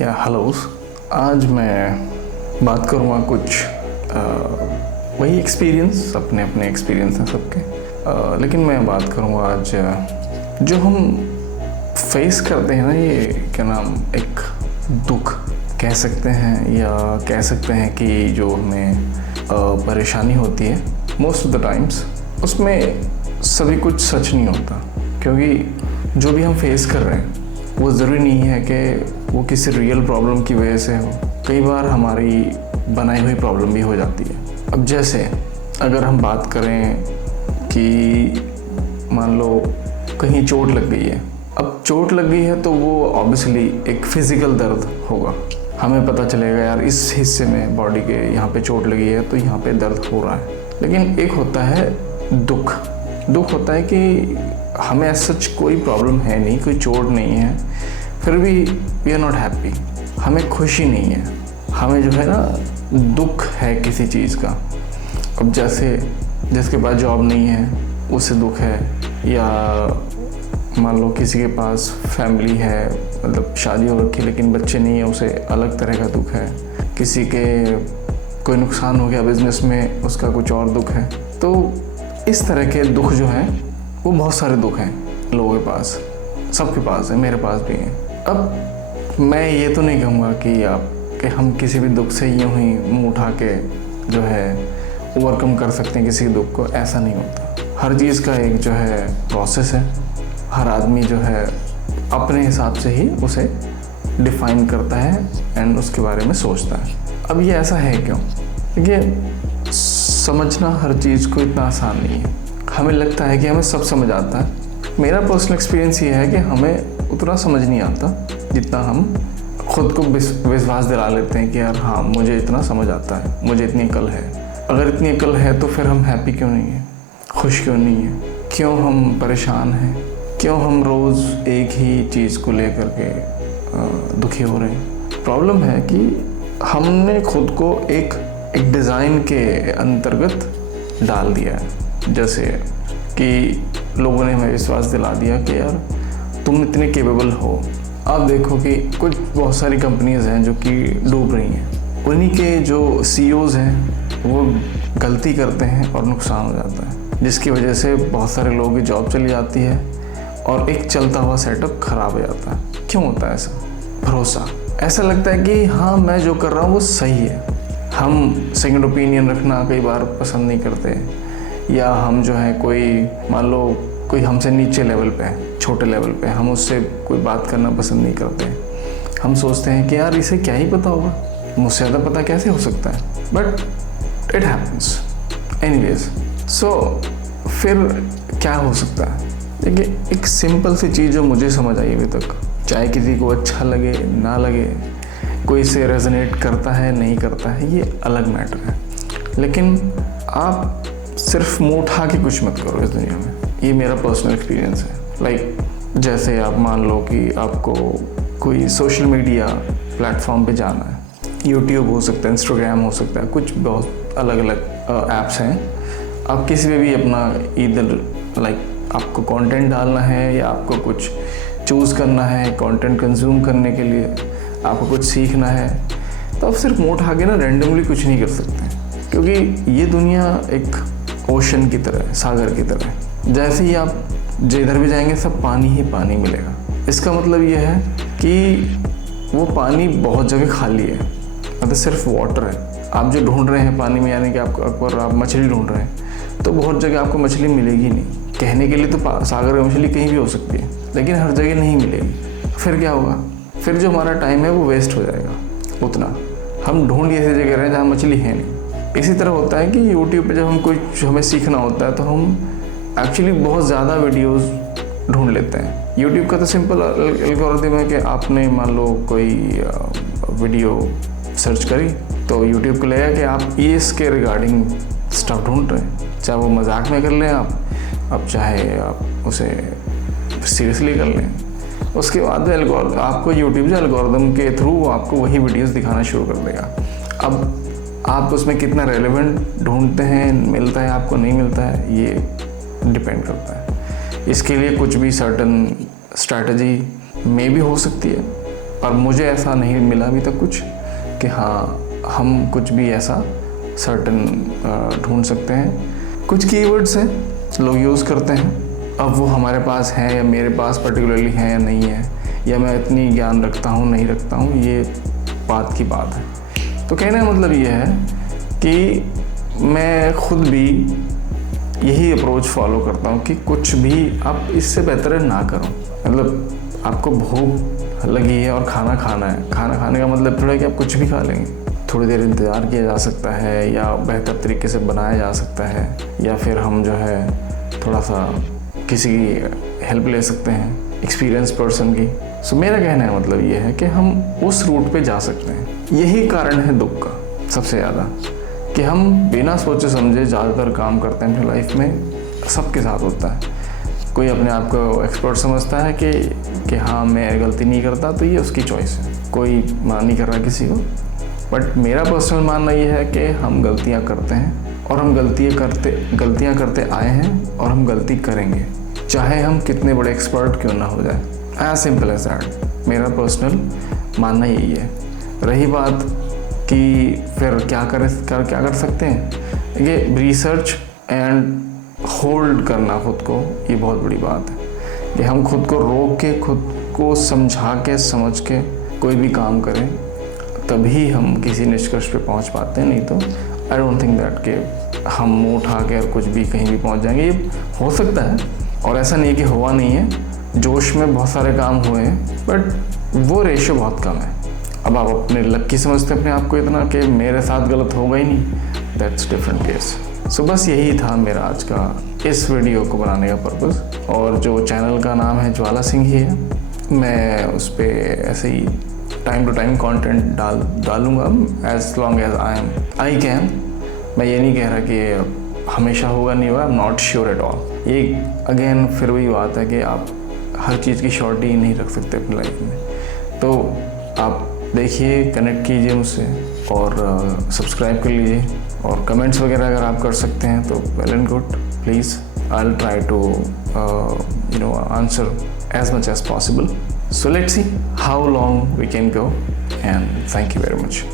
या हेलो। आज मैं बात करूँगा कुछ वही एक्सपीरियंस, अपने एक्सपीरियंस हैं सबके, लेकिन मैं बात करूँगा आज जो हम फेस करते हैं ना, ये क्या नाम, एक दुख कह सकते हैं या कह सकते हैं कि जो हमें परेशानी होती है मोस्ट ऑफ द टाइम्स, उसमें सभी कुछ सच नहीं होता। क्योंकि जो भी हम फेस कर रहे हैं वो ज़रूरी नहीं है कि वो किसी रियल प्रॉब्लम की वजह से हो। कई बार हमारी बनाई हुई प्रॉब्लम भी हो जाती है। अब जैसे अगर हम बात करें कि मान लो कहीं चोट लग गई है। अब चोट लग गई है तो वो ऑब्वियसली एक फिज़िकल दर्द होगा। हमें पता चलेगा यार इस हिस्से में बॉडी के यहाँ पे चोट लगी है तो यहाँ पे दर्द हो रहा है। लेकिन एक होता है दुख होता है कि हमें सच कोई प्रॉब्लम है नहीं, कोई चोट नहीं है, फिर भी वी आर नॉट हैप्पी, हमें खुशी नहीं है, हमें जो है ना दुख है किसी चीज़ का। अब जैसे जिसके पास जॉब नहीं है उसे दुख है, या मान लो किसी के पास फैमिली है, मतलब शादी हो रखी लेकिन बच्चे नहीं है, उसे अलग तरह का दुख है। किसी के कोई नुकसान हो गया बिजनेस में, उसका कुछ और दुख है। तो इस तरह के दुख जो हैं वो बहुत सारे दुख हैं लोगों के पास, सबके पास है, मेरे पास भी हैं। अब मैं ये तो नहीं कहूँगा कि हम किसी भी दुख से यूँ ही मुँह उठा के जो है ओवरकम कर सकते हैं किसी दुख को, ऐसा नहीं होता। हर चीज़ का एक जो है प्रोसेस है। हर आदमी जो है अपने हिसाब से ही उसे डिफ़ाइन करता है एंड उसके बारे में सोचता है। अब ये ऐसा है क्यों? देखिए, समझना हर चीज़ को इतना आसान नहीं है। हमें लगता है कि हमें सब समझ आता है। मेरा पर्सनल एक्सपीरियंस ये है कि हमें उतना समझ नहीं आता जितना हम खुद को विश्वास दिला लेते हैं कि यार हाँ, मुझे इतना समझ आता है, मुझे इतनी अकल है। अगर इतनी अकल है तो फिर हम हैप्पी क्यों नहीं हैं, खुश क्यों नहीं हैं, क्यों हम परेशान हैं, क्यों हम रोज़ एक ही चीज़ को लेकर के दुखी हो रहे हैं? प्रॉब्लम है कि हमने खुद को एक डिज़ाइन के अंतर्गत डाल दिया है। जैसे कि लोगों ने हमें विश्वास दिला दिया कि यार तुम इतने केपेबल हो। आप देखो कि कुछ बहुत सारी कंपनीज हैं जो कि डूब रही हैं, उन्हीं के जो CEOs हैं वो गलती करते हैं और नुकसान हो जाता है, जिसकी वजह से बहुत सारे लोगों की जॉब चली जाती है और एक चलता हुआ सेटअप ख़राब हो जाता है। क्यों होता है ऐसा? भरोसा। ऐसा लगता है कि हाँ, मैं जो कर रहा हूँ वो सही है। हम सेकंड ओपिनियन रखना कई बार पसंद नहीं करते, या हम जो है कोई मान लो कोई हमसे नीचे लेवल पे है, छोटे लेवल पे, हम उससे कोई बात करना पसंद नहीं करते। हम सोचते हैं कि यार इसे क्या ही पता होगा, मुझसे ज़्यादा पता कैसे हो सकता है, बट इट हैपन्स एनीवेज। सो फिर क्या हो सकता है? देखिए, एक सिंपल सी चीज़ जो मुझे समझ आई अभी तक, चाहे किसी को अच्छा लगे ना लगे, कोई इसे रेजोनेट करता है नहीं करता है, ये अलग मैटर है, लेकिन आप सिर्फ मुँह उठा के कुछ मत करो इस दुनिया में। ये मेरा पर्सनल एक्सपीरियंस है। लाइक जैसे आप मान लो कि आपको कोई सोशल मीडिया प्लेटफॉर्म पे जाना है, यूट्यूब हो सकता है, इंस्टाग्राम हो सकता है, कुछ बहुत अलग अलग ऐप्स हैं। आप किसी में भी अपना इधर लाइक आपको कंटेंट डालना है या आपको कुछ चूज़ करना है कंटेंट कंज्यूम करने के लिए, आपको कुछ सीखना है, तो आप सिर्फ मुँह उठा के ना रैंडमली कुछ नहीं कर सकते, क्योंकि ये दुनिया एक ओशन की तरह है, सागर की तरह है। जैसे ही आप जिधर भी जाएंगे सब पानी ही पानी मिलेगा। इसका मतलब ये है कि वो पानी बहुत जगह खाली है, मतलब सिर्फ वाटर है। आप जो ढूंढ रहे हैं पानी में, यानी कि आप मछली ढूंढ रहे हैं, तो बहुत जगह आपको मछली मिलेगी नहीं। कहने के लिए तो सागर में मछली कहीं भी हो सकती है, लेकिन हर जगह नहीं मिलेगी। फिर क्या होगा? फिर जो हमारा टाइम है वो वेस्ट हो जाएगा। उतना हम ढूंढ ऐसी जगह रहे हैं जहाँ मछली है नहीं। इसी तरह होता है कि YouTube पे जब हम कुछ हमें सीखना होता है तो हम एक्चुअली बहुत ज़्यादा वीडियोस ढूंढ लेते हैं। YouTube का तो सिंपल एल्गोरिथम है कि आपने मान लो कोई वीडियो सर्च करी तो YouTube को लगेगा कि आप इसके रिगार्डिंग स्टफ ढूंढ रहे हैं, चाहे वो मजाक में कर लें आप चाहे आप उसे सीरियसली कर लें। उसके बाद आपको YouTube जो एल्गोरिथम के थ्रू आपको वही वीडियोस दिखाना शुरू कर देगा। अब आप उसमें कितना रेलेवेंट ढूंढते हैं, मिलता है आपको नहीं मिलता है, ये डिपेंड करता है। इसके लिए कुछ भी सर्टन स्ट्रैटेजी में भी हो सकती है, पर मुझे ऐसा नहीं मिला अभी तक कुछ कि हाँ हम कुछ भी ऐसा सर्टन ढूंढ सकते हैं। कुछ कीवर्ड्स हैं लोग यूज़ करते हैं, अब वो हमारे पास हैं या मेरे पास पर्टिकुलरली हैं या नहीं है, या मैं इतनी ज्ञान रखता हूँ नहीं रखता हूँ, ये बात की बात है। तो कहने का मतलब ये है कि मैं खुद भी यही अप्रोच फॉलो करता हूँ कि कुछ भी आप इससे बेहतर है ना करो। मतलब आपको भूख लगी है और खाना खाना है, खाना खाने का मतलब थोड़ा कि आप कुछ भी खा लेंगे। थोड़ी देर इंतज़ार किया जा सकता है, या बेहतर तरीके से बनाया जा सकता है, या फिर हम जो है थोड़ा सा किसी की हेल्प ले सकते हैं, एक्सपीरियंस पर्सन की। सो मेरा कहने का मतलब ये है कि हम उस रूट पे जा सकते हैं। यही कारण है दुख का सबसे ज़्यादा, कि हम बिना सोचे समझे ज़्यादातर काम करते हैं अपनी लाइफ में। सबके साथ होता है। कोई अपने आप को एक्सपर्ट समझता है कि हाँ मैं गलती नहीं करता, तो ये उसकी चॉइस है, कोई मना नहीं कर रहा किसी को। बट मेरा पर्सनल मानना ये है कि हम गलतियाँ करते हैं, और हम गलतियाँ करते आए हैं, और हम गलती करेंगे, चाहे हम कितने बड़े एक्सपर्ट क्यों ना हो जाए। As simple as that. मेरा पर्सनल मानना यही है। रही बात कि फिर क्या कर सकते हैं, ये रिसर्च एंड होल्ड करना खुद को, ये बहुत बड़ी बात है कि हम खुद को रोक के, खुद को समझा के समझ के कोई भी काम करें, तभी हम किसी निष्कर्ष पे पहुंच पाते हैं। नहीं तो आई डोंट थिंक दैट कि हम मुँह उठा के और कुछ भी कहीं भी पहुंच जाएंगे। ये हो सकता है, और ऐसा नहीं कि हुआ नहीं है, जोश में बहुत सारे काम हुए हैं, बट वो रेशियो बहुत कम है। अब आप अपने लक्की समझते हैं अपने आप को इतना कि मेरे साथ गलत होगा ही नहीं, दैट्स डिफरेंट केस। सो बस यही था मेरा आज का इस वीडियो को बनाने का पर्पज़। और जो चैनल का नाम है ज्वाला सिंह ही है, मैं उस पर ऐसे ही टाइम टू टाइम कंटेंट डालूंगा as long as I can. मैं ये नहीं कह रहा कि हमेशा होगा नहीं होगा, I am not sure at all. ये अगेन फिर वही बात है कि आप हर चीज़ की श्योरिटी नहीं रख सकते अपनी लाइफ में। तो आप देखिए, कनेक्ट कीजिए मुझसे, और सब्सक्राइब कर लीजिए, और कमेंट्स वगैरह अगर आप कर सकते हैं तो well and good. Please I will try to answer as much as possible. So let's see how long we can go, and thank you very much.